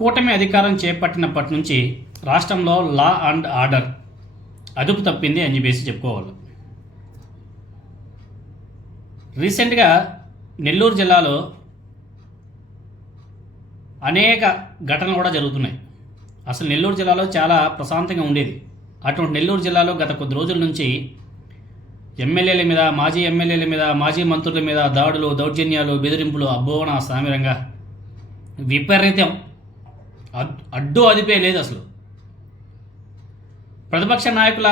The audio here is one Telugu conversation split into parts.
కూటమి అధికారం చేపట్టినప్పటి నుంచి రాష్ట్రంలో లా అండ్ ఆర్డర్ అదుపు తప్పింది అని చెప్పేసి చెప్పుకోవాలి. రీసెంట్గా నెల్లూరు జిల్లాలో అనేక ఘటనలు కూడా జరుగుతున్నాయి. అసలు నెల్లూరు జిల్లాలో చాలా ప్రశాంతంగా ఉండేది. అటువంటి నెల్లూరు జిల్లాలో గత కొద్ది రోజుల నుంచి ఎమ్మెల్యేల మీద, మాజీ ఎమ్మెల్యేల మీద, మాజీ మంత్రుల మీద దాడులు, దౌర్జన్యాలు, బెదిరింపులు అబ్బోన సామిరంగా విపరీతం, అడ్డు అదిపే లేదు. అసలు ప్రతిపక్ష నాయకుల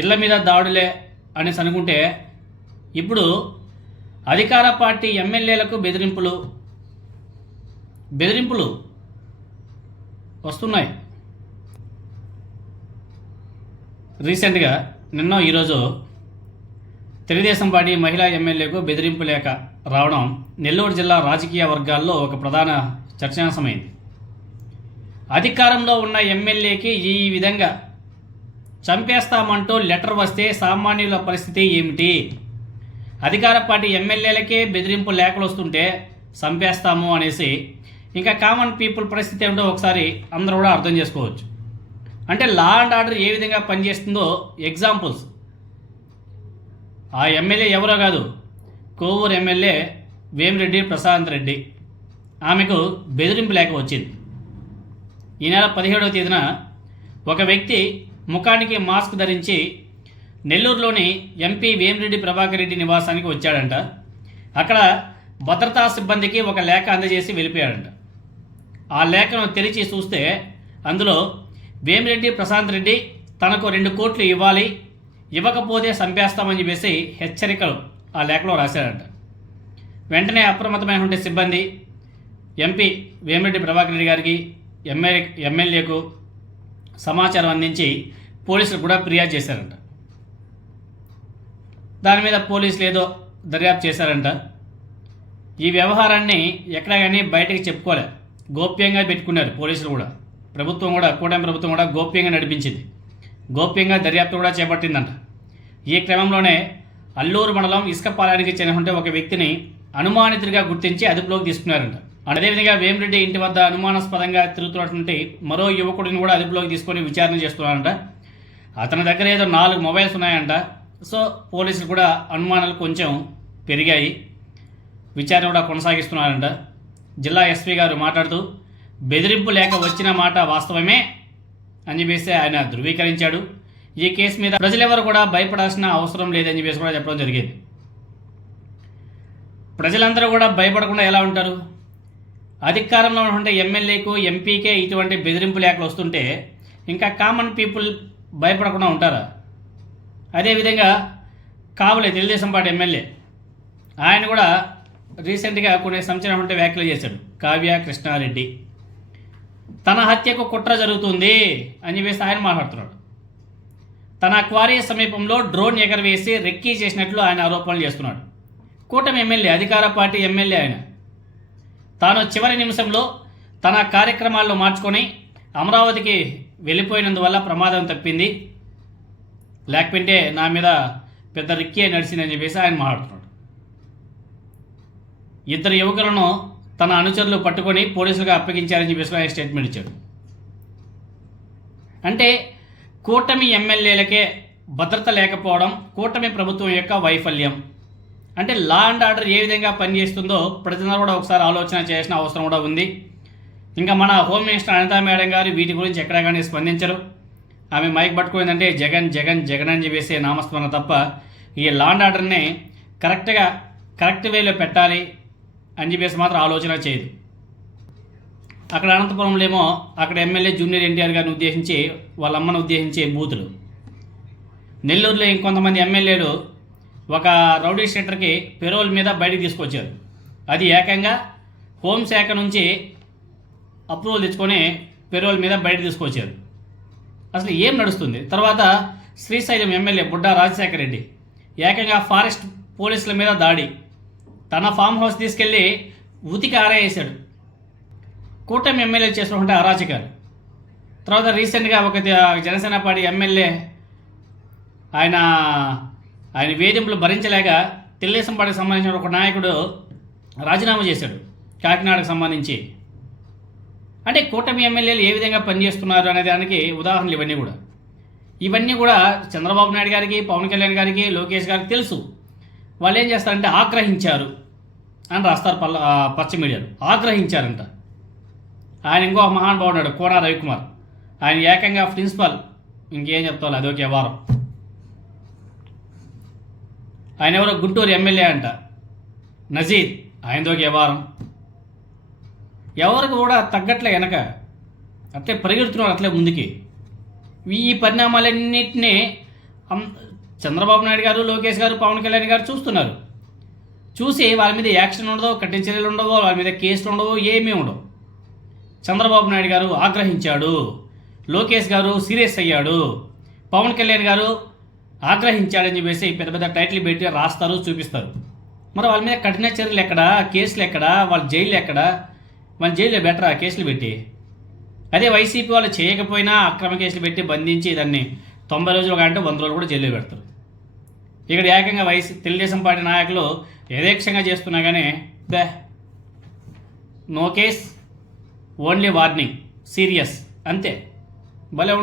ఇళ్ల మీద దాడులే అనేసి అనుకుంటే ఇప్పుడు అధికార పార్టీ ఎమ్మెల్యేలకు బెదిరింపులు వస్తున్నాయి. రీసెంట్గా ఈరోజు తెలుగుదేశం పార్టీ మహిళా ఎమ్మెల్యేకు బెదిరింపు లేఖ రావడం నెల్లూరు జిల్లా రాజకీయ వర్గాల్లో ఒక ప్రధాన చర్చాంశమైంది. అధికారంలో ఉన్న ఎమ్మెల్యేకి ఈ విధంగా చంపేస్తామంటూ లెటర్ వస్తే సామాన్యుల పరిస్థితి ఏమిటి? అధికార పార్టీ ఎమ్మెల్యేలకే బెదిరింపు లేఖలు వస్తుంటే చంపేస్తాము అనేసి ఇంకా కామన్ పీపుల్ పరిస్థితి ఏమిటో ఒకసారి అందరూ కూడా అర్థం చేసుకోవచ్చు. అంటే లా అండ్ ఆర్డర్ ఏ విధంగా పనిచేస్తుందో ఎగ్జాంపుల్స్. ఆ ఎమ్మెల్యే ఎవరో కాదు, కోవూరు ఎమ్మెల్యే వేమిరెడ్డి ప్రశాంత్ రెడ్డి. ఆమెకు బెదిరింపు లేఖ వచ్చింది. ఈ నెల 17వ తేదీన ఒక వ్యక్తి ముఖానికి మాస్క్ ధరించి నెల్లూరులోని ఎంపీ వేమిరెడ్డి ప్రభాకర్ రెడ్డి నివాసానికి వచ్చాడంట. అక్కడ భద్రతా సిబ్బందికి ఒక లేఖ అందజేసి వెళ్ళిపోయాడంట. ఆ లేఖను తెరిచి చూస్తే అందులో వేమిరెడ్డి ప్రశాంత్ రెడ్డి తనకు 2 కోట్లు ఇవ్వాలి, ఇవ్వకపోతే చంపేస్తామని చెప్పేసి హెచ్చరికలు ఆ లేఖలో రాశాడంట. వెంటనే అప్రమత్తమైనటువంటి సిబ్బంది ఎంపీ వేమిరెడ్డి ప్రభాకర్ రెడ్డి గారికి, ఎమ్మెల్యేకు సమాచారం అందించి పోలీసులు కూడా ఫిర్యాదు చేశారంట. దాని మీద పోలీసులు ఏదో దర్యాప్తు చేశారంట. ఈ వ్యవహారాన్ని ఎక్కడా కానీ బయటకు చెప్పుకోలే, గోప్యంగా పెట్టుకున్నారు పోలీసులు కూడా. కూటమి ప్రభుత్వం కూడా గోప్యంగా నడిపించింది, గోప్యంగా దర్యాప్తు కూడా చేపట్టిందంట. ఈ క్రమంలోనే అల్లూరు మండలం ఇసుకపాలెనికి చెందిన ఒక వ్యక్తిని అనుమానితుడిగా గుర్తించి అదుపులోకి తీసుకున్నారంట. అదేవిధంగా వేమిరెడ్డి ఇంటి వద్ద అనుమానాస్పదంగా తిరుగుతున్నటువంటి మరో యువకుడిని కూడా అదుపులోకి తీసుకొని విచారణ చేస్తున్నారంట. అతని దగ్గర ఏదో 4 మొబైల్స్ ఉన్నాయంట. సో పోలీసులు కూడా అనుమానాలు కొంచెం పెరిగాయి, విచారణ కూడా కొనసాగిస్తున్నారంట. జిల్లా ఎస్పీ గారు మాట్లాడుతూ బెదిరింపు లేఖ వచ్చిన మాట వాస్తవమే అని చెప్పేసి ఆయన ధృవీకరించాడు. ఈ కేసు మీద ప్రజలెవరు కూడా భయపడాల్సిన అవసరం లేదని చెప్పేసి కూడా చెప్పడం జరిగింది. ప్రజలందరూ కూడా భయపడకుండా ఎలా ఉంటారు? అధికారంలో ఉన్నటువంటి ఎమ్మెల్యేకు, ఎంపీకే ఇటువంటి బెదిరింపు లేఖలు వస్తుంటే ఇంకా కామన్ పీపుల్ భయపడకుండా ఉంటారా? అదేవిధంగా కావలి తెలుగుదేశం పార్టీ ఎమ్మెల్యే ఆయన కూడా రీసెంట్గా కొన్ని సంచలనటువంటి వ్యాఖ్యలు చేశాడు. కావ్య కృష్ణారెడ్డి తన హత్యకు కుట్ర జరుగుతుంది అని చెప్పేసి ఆయన మాట్లాడుతున్నాడు. తన క్వారీ సమీపంలో డ్రోన్ ఎగరవేసి రెక్కీ చేసినట్లు ఆయన ఆరోపణలు చేస్తున్నాడు. కూటమి ఎమ్మెల్యే, అధికార పార్టీ ఎమ్మెల్యే ఆయన. తాను చివరి నిమిషంలో తన కార్యక్రమాల్లో మార్చుకొని అమరావతికి వెళ్ళిపోయినందువల్ల ప్రమాదం తప్పింది, లేకపోతే నా మీద పెద్ద రిక్కే నడిచిందని చెప్పేసి ఆయన మాట్లాడుతున్నాడు. 2 యువకులను తన అనుచరులు పట్టుకొని పోలీసులుగా అప్పగించారని చెప్పేసి ఆయన స్టేట్మెంట్ ఇచ్చాడు. అంటే కూటమి ఎమ్మెల్యేలకే భద్రత లేకపోవడం కూటమి ప్రభుత్వం యొక్క వైఫల్యం. అంటే లా అండ్ ఆర్డర్ ఏ విధంగా పనిచేస్తుందో ప్రజలందరూ కూడా ఒకసారి ఆలోచన చేయాల్సిన అవసరం కూడా ఉంది. ఇంకా మన హోమ్ మినిస్టర్ అనితా మేడం గారు వీటి గురించి ఎక్కడా కానీ స్పందించరు. ఆమె మైక్ పట్టుకుందంటే జగన్ జగన్ జగన్ అని చెప్పేసి నామస్మరణ తప్ప ఈ లా అండ్ ఆర్డర్ని కరెక్ట్ వేలో పెట్టాలి అని చెప్పేసి మాత్రం ఆలోచన చేయదు. అక్కడ అనంతపురంలో ఏమో అక్కడ ఎమ్మెల్యే జూనియర్ ఎన్టీఆర్ గారిని ఉద్దేశించి, వాళ్ళ అమ్మను ఉద్దేశించి బూతులు. నెల్లూరులో ఇంకొంతమంది ఎమ్మెల్యేలు ఒక రౌడీ షీటర్కి పెరోల్ మీద బయటికి తీసుకొచ్చారు. అది ఏకంగా హోంశాఖ నుంచి అప్రూవల్ తెచ్చుకొని పెరోల్ మీద బయట తీసుకొచ్చారు. అసలు ఏం నడుస్తుంది? తర్వాత శ్రీశైలం ఎమ్మెల్యే బుడ్డా రాజశేఖర రెడ్డి ఏకంగా ఫారెస్ట్ పోలీసుల మీద దాడి, తన ఫామ్ హౌస్ తీసుకెళ్ళి ఉతికి ఆరేసాడు. కూటమి ఎమ్మెల్యే చేసినటువంటి అరాచకాలు. తర్వాత రీసెంట్గా ఒక జనసేన పార్టీ ఎమ్మెల్యే ఆయన వేధింపులు భరించలేక తెలుగుదేశం పార్టీకి సంబంధించిన ఒక నాయకుడు రాజీనామా చేశాడు కాకినాడకు సంబంధించి. అంటే కూటమి ఎమ్మెల్యేలు ఏ విధంగా పనిచేస్తున్నారు అనే దానికి ఉదాహరణలు ఇవన్నీ కూడా చంద్రబాబు నాయుడు గారికి, పవన్ కళ్యాణ్ గారికి, లోకేష్ గారికి తెలుసు. వాళ్ళు ఏం చేస్తారంటే ఆగ్రహించారు అని రాస్తారు పచ్చ మీడియాలో. ఆగ్రహించారంట. ఆయన ఇంకో మహానుభావుడు ఉన్నాడు, కోన రవికుమార్. ఆయన ఏకంగా ప్రిన్సిపల్, ఇంకేం చెప్తావు అదొక వ్యవహారం. ఆయన ఎవరో గుంటూరు ఎమ్మెల్యే అంట, నజీర్, ఆయనదొక వ్యవహారం. ఎవరికి కూడా తగ్గట్లే వెనక, అట్లే పరిగెడుతున్నారు అట్లే ముందుకి. ఈ పరిణామాలన్నింటినీ చంద్రబాబు నాయుడు గారు, లోకేష్ గారు, పవన్ కళ్యాణ్ గారు చూస్తున్నారు. చూసి వాళ్ళ మీద యాక్షన్ ఉండదు, కఠిన చర్యలు ఉండవు, వాళ్ళ మీద కేసులు ఉండవు, ఏమీ ఉండవు. చంద్రబాబు నాయుడు గారు ఆగ్రహించాడు, లోకేష్ గారు సీరియస్ అయ్యాడు, పవన్ కళ్యాణ్ గారు ఆగ్రహించాడని చెప్పేసి పెద్ద పెద్ద టైటిల్ పెట్టి రాస్తారు, చూపిస్తారు. మరి వాళ్ళ మీద కఠిన చర్యలు ఎక్కడా, కేసులు ఎక్కడా, వాళ్ళ జైలు ఎక్కడా? వాళ్ళ జైల్లో బెటరా కేసులు పెట్టి? అదే వైసీపీ వాళ్ళు చేయకపోయినా అక్రమ కేసులు పెట్టి బంధించి దాన్ని 90 రోజులు కంటే 100 రోజులు కూడా జైల్లో పెడతారు. ఇక్కడ ఏకంగా తెలుగుదేశం పార్టీ నాయకులు యథేక్షంగా చేస్తున్నా కానీ no case, only warning, serious, అంతే. భలే